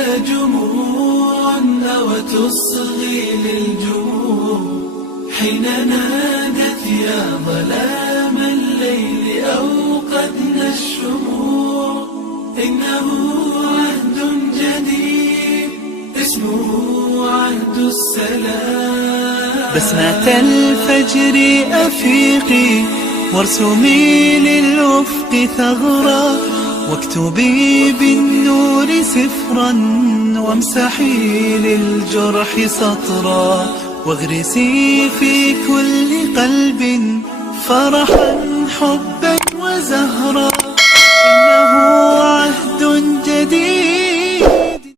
فيها جموع أو تصغي للجموع حين نادت يا ظلام الليل أوقدنا الشموع. إنه عهد جديد اسمه عهد السلام. بسمة الفجر أفيقي وارسمي للأفق ثغرا واكتبي بالنور سفرا وامسحي للجرح سطرا واغرسي في كل قلب فرحا حبا وزهرا. إنه عهد جديد